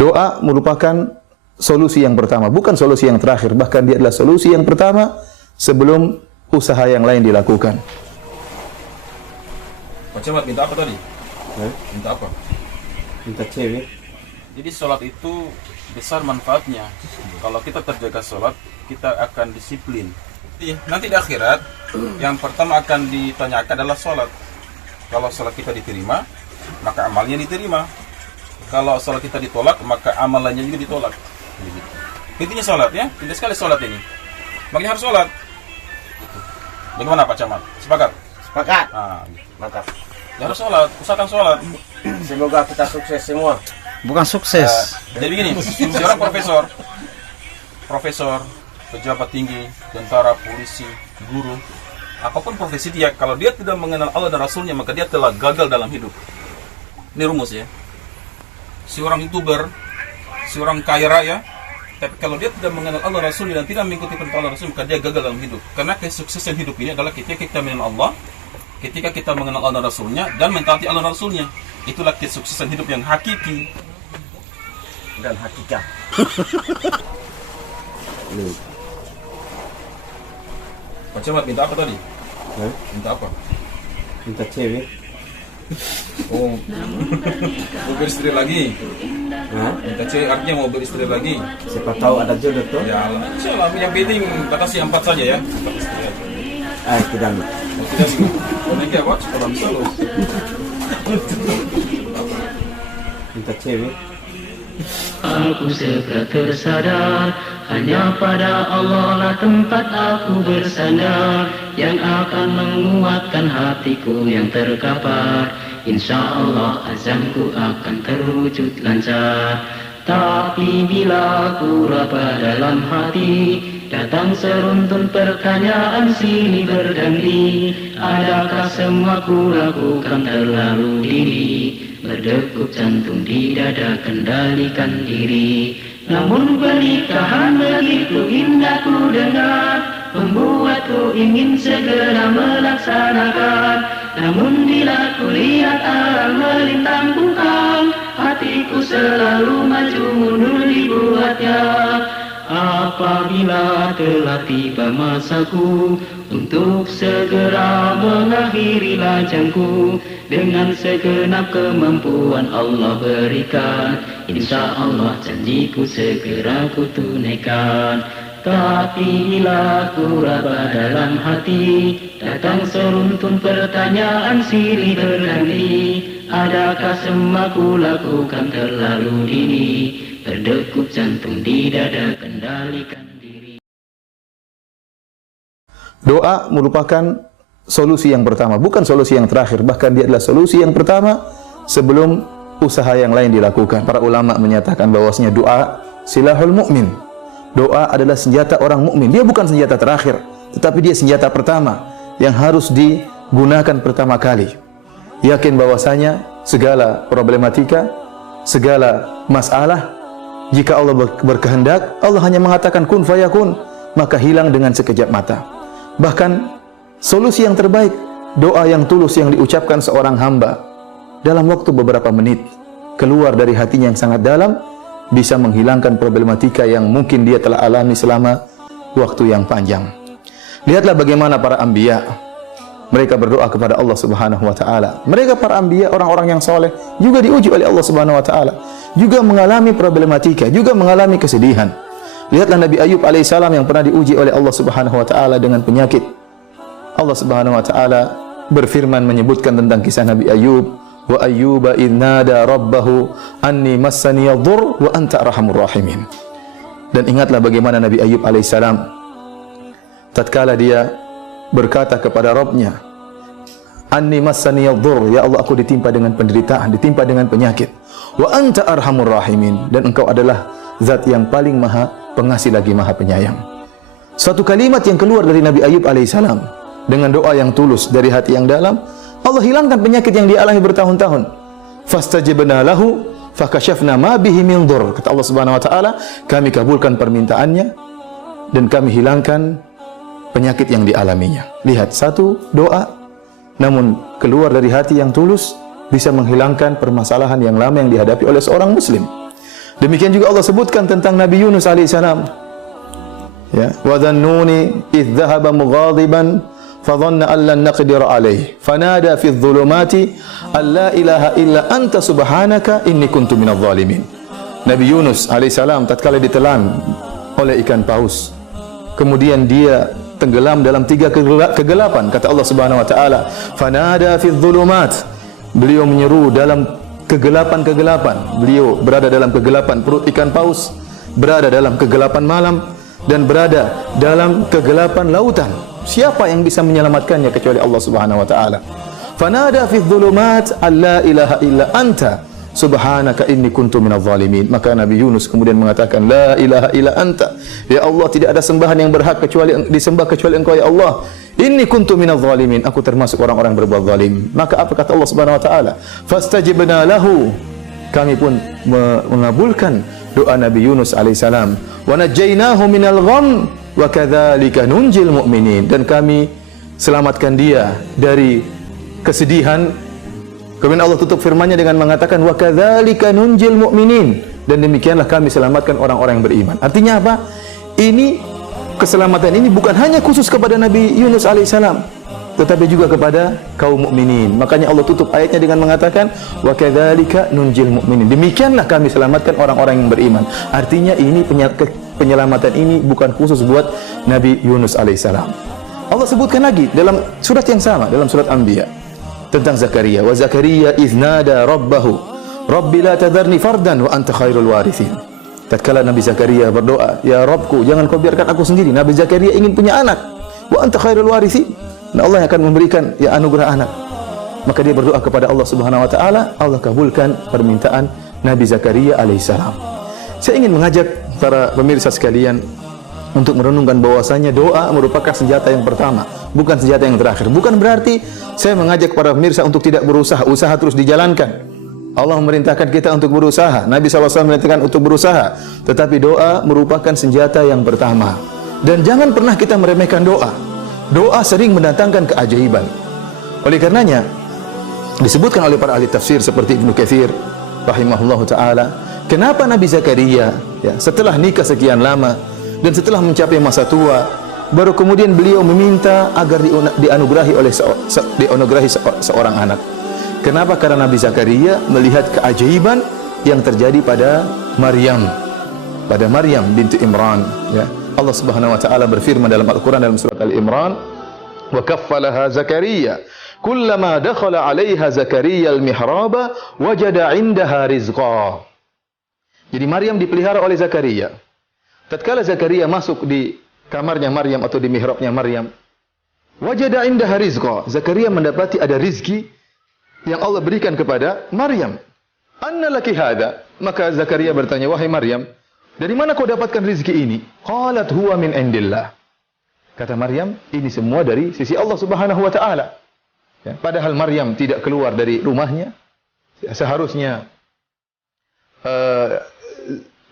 Doa merupakan solusi yang pertama, bukan solusi yang terakhir. Bahkan dia adalah solusi yang pertama sebelum usaha yang lain dilakukan. Pak Camat minta apa tadi? Minta apa? Minta cewek. Jadi sholat itu besar manfaatnya. Kalau kita terjaga sholat, kita akan disiplin. Nanti di akhirat, yang pertama akan ditanyakan adalah sholat. Kalau sholat kita diterima, maka amalnya diterima. Kalau sholat kita ditolak, maka amalannya juga ditolak. Intinya sholat ya, intinya sekali sholat ini. Makanya harus sholat. Bagaimana Pak Camat? Sepakat? Sepakat. Nah, Mantap. ya harus sholat, usahakan sholat. Semoga kita sukses semua. Bukan sukses. Jadi begini, seorang profesor, pejabat tinggi, tentara, polisi, guru, apapun profesi dia, kalau dia tidak mengenal Allah dan Rasulnya, maka dia telah gagal dalam hidup. Ini rumus ya. Seorang YouTuber, seorang kaya raya, tapi kalau dia tidak mengenal Allah Rasulnya dan tidak mengikuti perintah Allah Rasul, maka dia gagal dalam hidup. Karena kesuksesan hidup ini adalah ketika kita mengenal Allah, ketika kita mengenal Allah Rasulnya dan mentaati Allah Rasulnya. Itulah kesuksesan hidup yang hakiki Dan hakikat. Pak Camat minta apa tadi? Minta apa? Minta cewek. Oh, mau beristri lagi? Minta cewek artinya mau beristri lagi? Siapa tahu ada jodoh tuh. Ya, insyaallah. Yang penting batasi 4 saja ya. 4 istri aja. Tidak. Oh, tidak sih. Oh, nanti apa? Sekolah bisa loh. Minta cewek. Aku segera tersadar, hanya pada Allah lah tempat aku bersandar, yang akan menguatkan hatiku yang terkapar. Insya Allah azamku akan terwujud lancar. Tapi bila ku raba dalam hati, datang seruntun pertanyaan silih berganti. Adakah semua ku lakukan terlalu dini? Berdegup jantung di dada kendalikan diri. Namun pernikahan begitu indah ku dengar, membuatku ingin segera melaksanakan. Namun bila ku lihat alam melintang bungkam, hatiku selalu maju mundur dibuatnya. Apabila telah tiba masaku untuk segera mengakhiri lajangku, dengan segenap kemampuan Allah berikan, insya Allah janjiku segera ku tunaikan. Tapi bila ku raba dalam hati, datang seruntun pertanyaan silih berganti. Adakah semua ku lakukan terlalu dini? Berdegup jantung di dada kendalikan diri. Doa merupakan solusi yang pertama, bukan solusi yang terakhir. Bahkan dia adalah solusi yang pertama sebelum usaha yang lain dilakukan. Para ulama menyatakan bahwasanya doa silahul mukmin. Doa adalah senjata orang mukmin. Dia bukan senjata terakhir, tetapi dia senjata pertama yang harus digunakan pertama kali. Yakin bahwasanya segala problematika, segala masalah, jika Allah berkehendak, Allah hanya mengatakan kun fayakun, maka hilang dengan sekejap mata. Bahkan solusi yang terbaik, doa yang tulus yang diucapkan seorang hamba dalam waktu beberapa menit, keluar dari hatinya yang sangat dalam, bisa menghilangkan problematika yang mungkin dia telah alami selama waktu yang panjang. Lihatlah bagaimana para anbiya, mereka berdoa kepada Allah Subhanahu wa taala. Mereka para anbiya, orang-orang yang soleh, juga diuji oleh Allah Subhanahu wa taala, juga mengalami problematika, juga mengalami kesedihan. Lihatlah Nabi Ayub alaihissalam yang pernah diuji oleh Allah Subhanahu wa taala dengan penyakit. Allah Subhanahu wa taala berfirman menyebutkan tentang kisah Nabi Ayub, wa ayyuba idh nada rabbahu anni massani yadhur wa anta arhamur rahimin. Dan ingatlah bagaimana Nabi Ayub alaihissalam tatkala dia berkata kepada Rabbnya, anni massani yadhur, ya Allah aku ditimpa dengan penderitaan, ditimpa dengan penyakit, wa anta arhamur rahimin, dan engkau adalah zat yang paling maha pengasih lagi maha penyayang. Suatu kalimat yang keluar dari Nabi Ayub alaihissalam dengan doa yang tulus dari hati yang dalam, Allah hilangkan penyakit yang dialami bertahun-tahun. Fastajabna lahu fakashafna ma bihi min dhur. Kata Allah Subhanahu wa taala, kami kabulkan permintaannya dan kami hilangkan penyakit yang dialaminya. Lihat, satu doa namun keluar dari hati yang tulus bisa menghilangkan permasalahan yang lama yang dihadapi oleh seorang muslim. Demikian juga Allah sebutkan tentang Nabi Yunus alaihissalam. Ya, wa dhannuni idh dhahaba mughadiban fadhanna an lan naqdir alayhi fanada fi dhulumati alla ilaha illa anta subhanaka inni kuntu minadh dhalimin. Nabi Yunus alaihissalam tatkala ditelan oleh ikan paus, kemudian dia tenggelam dalam 3 kegelapan. Kata Allah Subhanahu wa taala, fanada fi dhulumat. Beliau menyeru dalam kegelapan-kegelapan. Beliau berada dalam kegelapan perut ikan paus, berada dalam kegelapan malam, dan berada dalam kegelapan lautan. Siapa yang bisa menyelamatkannya kecuali Allah Subhanahu wa taala? Fanada fi dhulumat alla ilaha illa anta subhanaka inni kuntu minadh dhalimin. Maka Nabi Yunus kemudian mengatakan, la ilaha illa anta, ya Allah, tidak ada sembahan yang berhak kecuali disembah kecuali Engkau ya Allah. Inni kuntu minadh dhalimin, aku termasuk orang-orang berbuat zalim. Maka apa kata Allah Subhanahu wa taala? Fastajibna lahu, kami pun mengabulkan doa Nabi Yunus alaihissalam. Wa najjaynahu minal gham wa kadzalika nunjil mu'minin, dan kami selamatkan dia dari kesedihan. Kemudian Allah tutup firman-Nya dengan mengatakan wa kadzalika nunjil mu'minin, dan demikianlah kami selamatkan orang-orang yang beriman. Artinya apa? Ini keselamatan ini bukan hanya khusus kepada Nabi Yunus alaihissalam, tetapi juga kepada kaum mukminin. Makanya Allah tutup ayatnya dengan mengatakan wa kadzalika nunjil mu'minin. Demikianlah kami selamatkan orang-orang yang beriman. Artinya ini penyelamatan ini bukan khusus buat Nabi Yunus alaihissalam. Allah sebutkan lagi dalam surat yang sama, dalam surat Anbiya, tentang Zakaria. Wa Zakaria idz nada rabbahu rabbi la tadharni fardan wa anta khairul warithin. Tatkala Nabi Zakaria berdoa, ya Rabbku, jangan kau biarkan aku sendiri. Nabi Zakaria ingin punya anak. Wa anta khairul warithin. Dan Allah yang akan memberikan ya anugerah anak. Maka dia berdoa kepada Allah Subhanahu wa taala, Allah kabulkan permintaan Nabi Zakaria alaihissalam. Saya ingin mengajak para pemirsa sekalian untuk merenungkan bahwasanya doa merupakan senjata yang pertama, bukan senjata yang terakhir. Bukan berarti saya mengajak para pemirsa untuk tidak berusaha, usaha terus dijalankan. Allah memerintahkan kita untuk berusaha, Nabi SAW memerintahkan untuk berusaha, tetapi doa merupakan senjata yang pertama. Dan jangan pernah kita meremehkan doa. Doa sering mendatangkan keajaiban. Oleh karenanya disebutkan oleh para ahli tafsir seperti Ibnu Katsir rahimahullahu taala, kenapa Nabi Zakaria ya, setelah nikah sekian lama dan setelah mencapai masa tua, baru kemudian beliau meminta agar dianugerahi seorang anak. Kenapa? Karena Nabi Zakaria melihat keajaiban yang terjadi pada Maryam binti Imran. Ya. Allah Subhanahu wa taala berfirman dalam Al-Qur'an dalam surat Al-Imran, wa kaffalaha Zakaria kullama dakhala 'alaiha Zakaria al-mihraba wajada 'indaha rizqa. Jadi Maryam dipelihara oleh Zakaria. Tatkala Zakaria masuk di kamarnya Maryam atau di mihrabnya Maryam, wajada 'indaha rizqa. Zakaria mendapati ada rizki yang Allah berikan kepada Maryam. Anna laki hadha? Maka Zakaria bertanya, wahai Maryam, dari mana kau dapatkan rizki ini? Qalat huwa min indillah. Kata Maryam, ini semua dari sisi Allah Subhanahu wa taala. Ya, padahal Maryam tidak keluar dari rumahnya. Seharusnya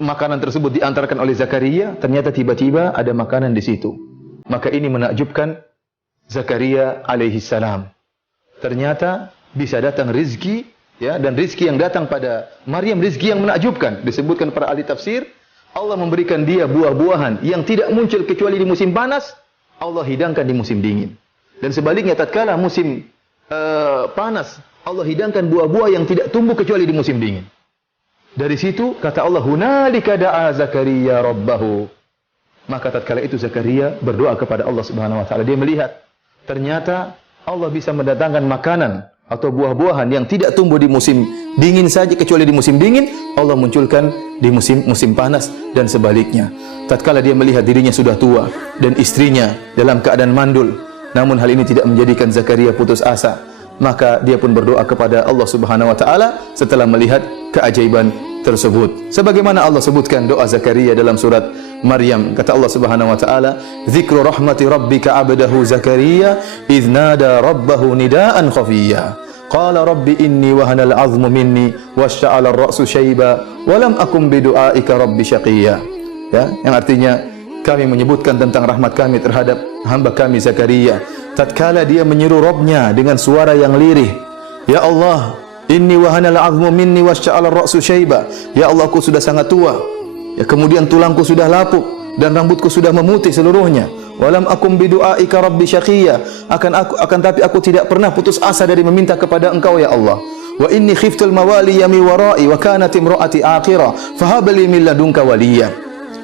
makanan tersebut diantarkan oleh Zakaria, ternyata tiba-tiba ada makanan di situ. Maka ini menakjubkan Zakaria alaihi salam. Ternyata bisa datang rizki, ya, dan rizki yang datang pada Maryam rizki yang menakjubkan. Disebutkan para ahli tafsir, Allah memberikan dia buah-buahan yang tidak muncul kecuali di musim panas, Allah hidangkan di musim dingin. Dan sebaliknya tatkala musim panas, Allah hidangkan buah-buah yang tidak tumbuh kecuali di musim dingin. Dari situ kata Allah, hunalika da'a Zakaria rabbahu. Maka tatkala itu Zakaria berdoa kepada Allah Subhanahu wa taala. Dia melihat ternyata Allah bisa mendatangkan makanan atau buah-buahan yang tidak tumbuh di musim dingin saja, kecuali di musim dingin Allah munculkan di musim panas, dan sebaliknya. Tatkala dia melihat dirinya sudah tua dan istrinya dalam keadaan mandul, namun hal ini tidak menjadikan Zakaria putus asa, maka dia pun berdoa kepada Allah Subhanahu wa taala setelah melihat keajaiban tersebut. Sebagaimana Allah sebutkan doa Zakaria dalam surat Maryam, kata Allah Subhanahu wa taala, "Dzikru rahmati rabbika 'abdahu Zakaria idz nada rabbahu nidaan khafiyya. Qala rabbi inni wahana al-'azmu minni wasya'ala ar-ra'su shayba wa lam akum bi du'aika rabbi syaqiyya." Ya, yang artinya kami menyebutkan tentang rahmat kami terhadap hamba kami Zakaria tatkala dia menyeru Rabbnya dengan suara yang lirih, "Ya Allah, Inni wahanal 'azmu minni wasya'ala ar-ra'su syaiba. Ya Allah, aku sudah sangat tua. Ya, kemudian tulangku sudah lapuk dan rambutku sudah memutih seluruhnya. Walam akum bidu'aika rabbi syaqiyya. Akan tapi aku tidak pernah putus asa dari meminta kepada Engkau ya Allah. Wa inni khiftul mawali yami wara'i wa kanat imra'ati akhira fahab li min ladunka waliya.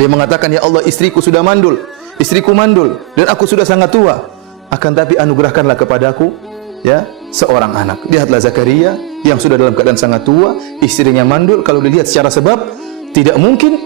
Dia mengatakan, ya Allah, istriku sudah mandul, istriku mandul dan aku sudah sangat tua. Akan tapi anugerahkanlah kepadaku ya seorang anak. Lihatlah Zakaria yang sudah dalam keadaan sangat tua, istrinya mandul. Kalau dilihat secara sebab, tidak mungkin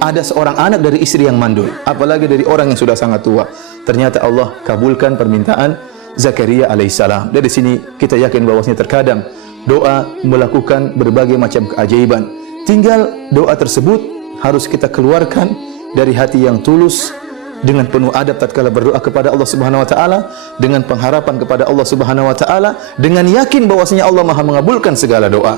ada seorang anak dari istri yang mandul, apalagi dari orang yang sudah sangat tua. Ternyata Allah kabulkan permintaan Zakaria alaihissalam. Dari sini kita yakin bahwasanya terkadang doa melakukan berbagai macam keajaiban. Tinggal doa tersebut harus kita keluarkan dari hati yang tulus, dengan penuh adab tatkala berdoa kepada Allah Subhanahu wa taala, dengan pengharapan kepada Allah Subhanahu wa taala, dengan yakin bahwasanya Allah Maha mengabulkan segala doa.